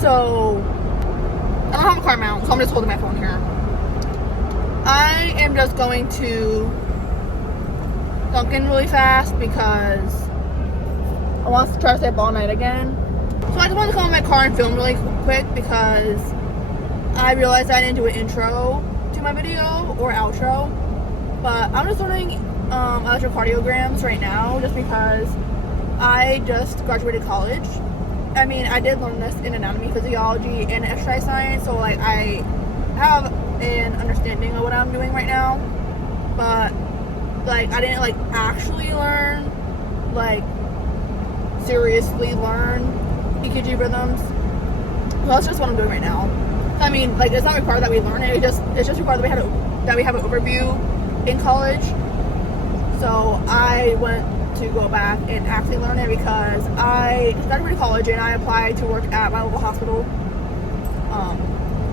So, I don't have a car mount, so I'm just holding my phone here. I am just going to Dunkin' really fast because I want to try to stay up all night again. So I just want to come in my car and film really quick because I realized I didn't do an intro to my video or outro. But I'm just learning electrocardiograms right now just because I just graduated college. I mean, I did learn this in anatomy, physiology, and exercise science, so like I have an understanding of what I'm doing right now. But like I didn't like actually learn, like seriously learn EKG rhythms. So that's just what I'm doing right now. I mean, like it's not required that we learn it. It's just required that we have an overview in college. So I went to go back and actually learn it because I graduated college and I applied to work at my local hospital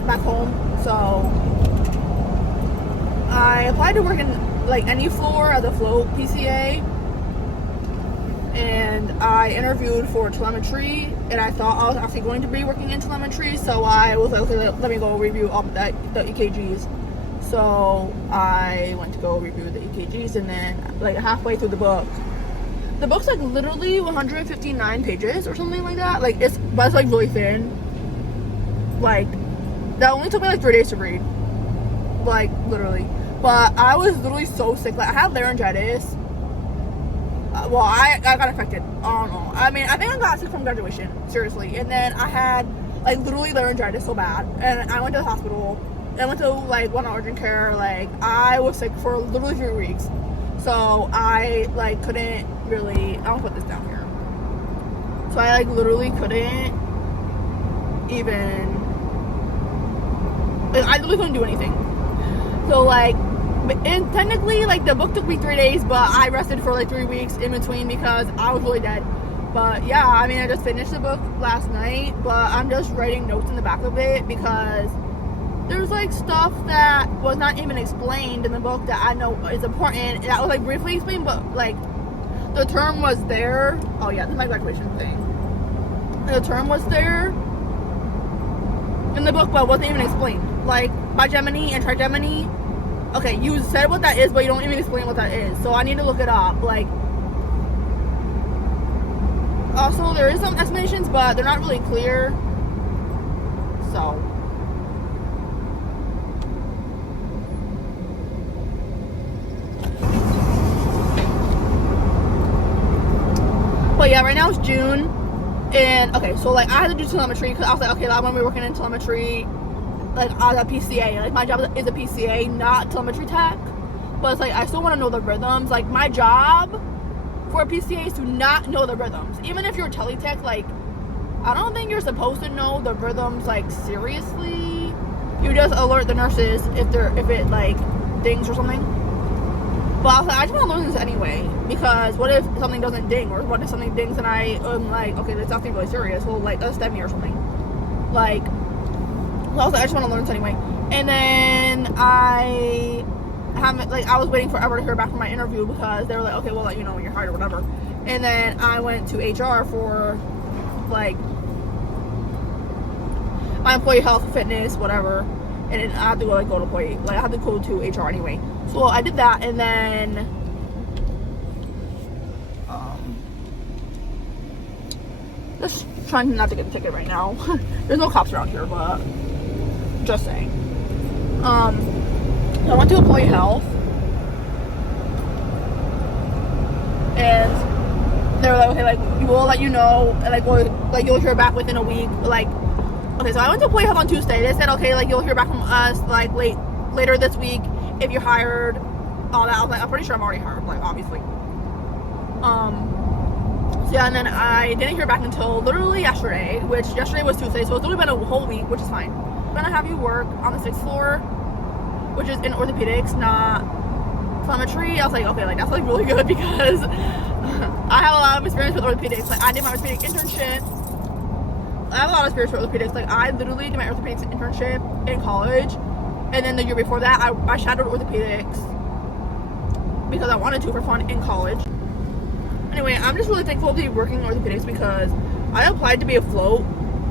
back home. So I applied to work in like any floor as a float PCA, and I interviewed for telemetry, and I thought I was actually going to be working in telemetry, so I was like, okay, let me go review all the EKGs. So I went to go review the EKGs, and then like halfway through the book's like literally 159 pages or something like that. Like it's like really thin. Like that only took me like 3 days to read. Like literally. But I was literally so sick. Like I have laryngitis. Well, I got infected. I don't know. I mean, I think I got sick from graduation. Seriously. And then I had like literally laryngitis so bad. And I went to the hospital. I went to like one urgent care. Like I was sick for literally 3 weeks. So I like couldn't really, I'll put this down here. So I like literally couldn't even, like, I literally couldn't do anything. So like, and technically like the book took me 3 days, but I rested for like 3 weeks in between because I was really dead. But yeah, I mean I just finished the book last night, but I'm just writing notes in the back of it because there's like stuff that was not even explained in the book that I know is important. That was like briefly explained, but like the term was there. Oh yeah, this is my graduation thing. The term was there in the book, but wasn't even explained. Like bigeminy and trigeminy. Okay, you said what that is, but you don't even explain what that is. So I need to look it up. Like, also there is some explanations, but they're not really clear. So. But yeah, right now it's June, and okay, so like I had to do telemetry because I was like, okay, I'm gonna be working in telemetry, like as a PCA. Like my job is a PCA, not telemetry tech. But it's like I still want to know the rhythms. Like my job for a PCA is to not know the rhythms. Even if you're a teletech, like I don't think you're supposed to know the rhythms like seriously. You just alert the nurses if it like dings or something. But I was like, I just want to learn this anyway, because what if something doesn't ding, or what if something dings and I'm like, okay, that's nothing really serious, well, like, that's STEMI or something. Like, so I was like, I just want to learn this anyway. And then I was waiting forever to hear back from my interview because they were like, okay, we'll let you know when you're hired or whatever. And then I went to HR for, like, my employee health, fitness, whatever. And then I had to go to employee, like, I had to go to HR anyway. So I did that, and then just trying not to get a ticket right now. There's no cops around here, but just saying. So I went to employee health, and they were like, okay, like we'll let you know, and like you'll hear back within a week. Like, okay, so I went to employee health on Tuesday. They said, okay, like you'll hear back from us like later this week. If you're hired, all that. I was like, I'm pretty sure I'm already hired, like, obviously. So yeah, and then I didn't hear back until literally yesterday, which yesterday was Tuesday, so it's literally been a whole week, which is fine. I'm gonna have you work on the 6th floor, which is in orthopedics, not telemetry. I was like, okay, like, that's, like, really good because I have a lot of experience with orthopedics. Like, I did my orthopedic internship. I have a lot of experience with orthopedics. Like, I literally did my orthopedics internship in college. And then the year before that, I shadowed orthopedics because I wanted to for fun in college. Anyway, I'm just really thankful to be working in orthopedics because I applied to be a float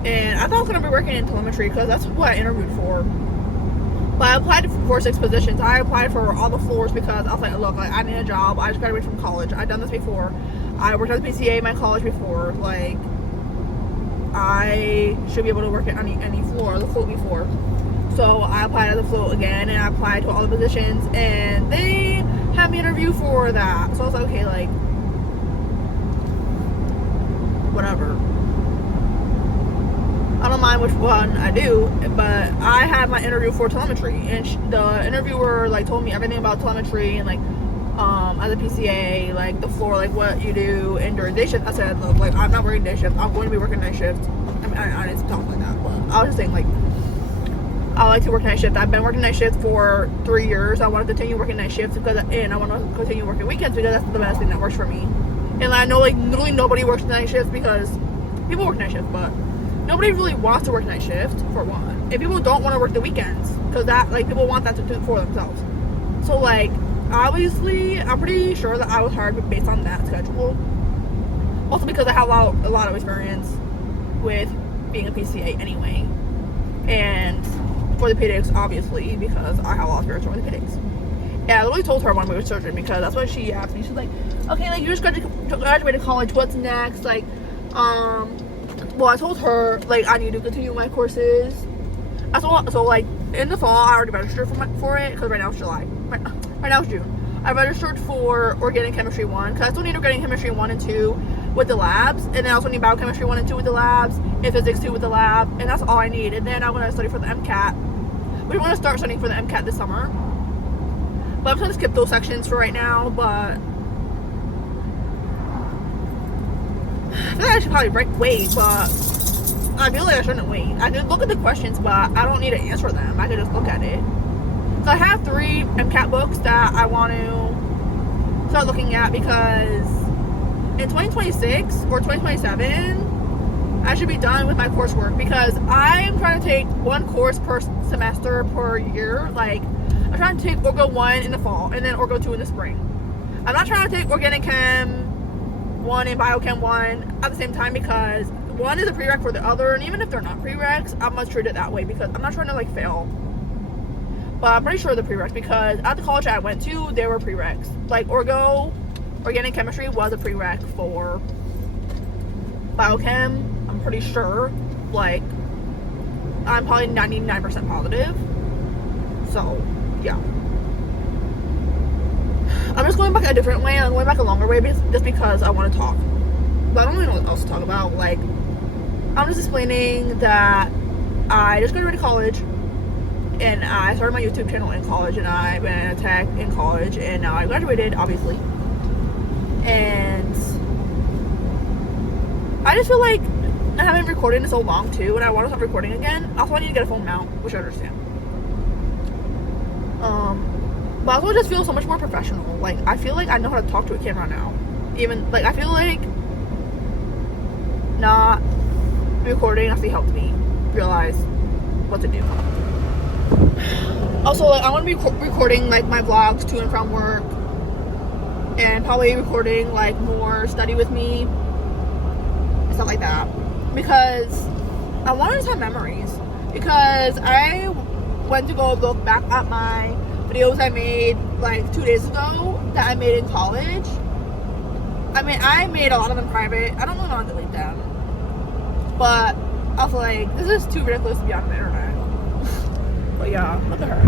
And I thought I was going to be working in telemetry because that's what I interviewed for. But I applied for 6 positions. I applied for all the floors because I was like, look, like, I need a job. I just graduated from college. I've done this before. I worked at the PCA in my college before. Like, I should be able to work at any floor, the float before. So I applied at the float again, and I applied to all the positions, and they had me interview for that. So I was like, okay, like, whatever. I don't mind which one I do, but I had my interview for telemetry, and the interviewer like told me everything about telemetry and like as a PCA, like the floor, like what you do, and during day shift. I said, look, like, I'm not working day shift. I'm going to be working night shift. I mean, I didn't talk like that, but I was just saying, like, I like to work night shift. I've been working night shift for 3 years. I want to continue working night shift and I want to continue working weekends because that's the best thing that works for me. And I know, like, literally nobody works night shift because people work night shift, but nobody really wants to work night shift, for one. And people don't want to work the weekends because that, like, people want that to do for themselves. So, like, obviously, I'm pretty sure that I was hired based on that schedule. Also because I have a lot of experience with being a PCA anyway. And for the pediatrics, obviously, because I have a lot of experience with the pediatrics. Yeah, I literally told her when we were surgery because that's what she asked me. She's like, okay, like, you just graduated college, what's next? Like, well, I told her, like, I need to continue my courses. So like, in the fall, I already registered for it, because right now it's July. Right now it's June. I registered for Organic Chemistry 1, because I still need Organic Chemistry 1 and 2 with the labs, and then I also need Biochemistry 1 and 2 with the labs, and Physics 2 with the lab, and that's all I need. And then I'm going to study for the MCAT. We want to start studying for the MCAT this summer. But I'm going to skip those sections for right now, but I feel like I should probably wait, but I feel like I shouldn't wait. I could look at the questions, but I don't need to answer them. I could just look at it. So I have 3 MCAT books that I want to start looking at because in 2026 or 2027, I should be done with my coursework because I'm trying to take 1 course per semester per year. Like, I'm trying to take Orgo 1 in the fall and then Orgo 2 in the spring. I'm not trying to take Organic Chem 1 and Biochem 1 at the same time because one is a prereq for the other, and even if they're not prereqs, I'm gonna treat it that way because I'm not trying to, like, fail. But I'm pretty sure they're prereqs because at the college I went to, they were prereqs. Like, Organic Chemistry was a prereq for Biochem, I'm pretty sure. Like, I'm probably 99% positive. So, yeah. I'm just going back a different way. I'm going back a longer way just because I want to talk. But I don't really know what else to talk about. Like, I'm just explaining that I just graduated college, and I started my YouTube channel in college, and I've been a tech in college, and now I graduated, obviously. And I just feel like I haven't recorded in so long, too, and I want to start recording again. Also, I need to get a phone mount, which I understand. But I also just feel so much more professional. Like, I feel like I know how to talk to a camera now. Even, like, I feel like not recording actually helped me realize what to do. Also, like, I want to be recording, like, my vlogs to and from work, and probably recording, like, more study with me and stuff like that, because I want to just have memories. Because I went to go look back at my videos I made like 2 days ago that I made in college. I mean, I made a lot of them private. I don't really want to delete them, but I was like, this is too ridiculous to be on the internet. But yeah, look at her.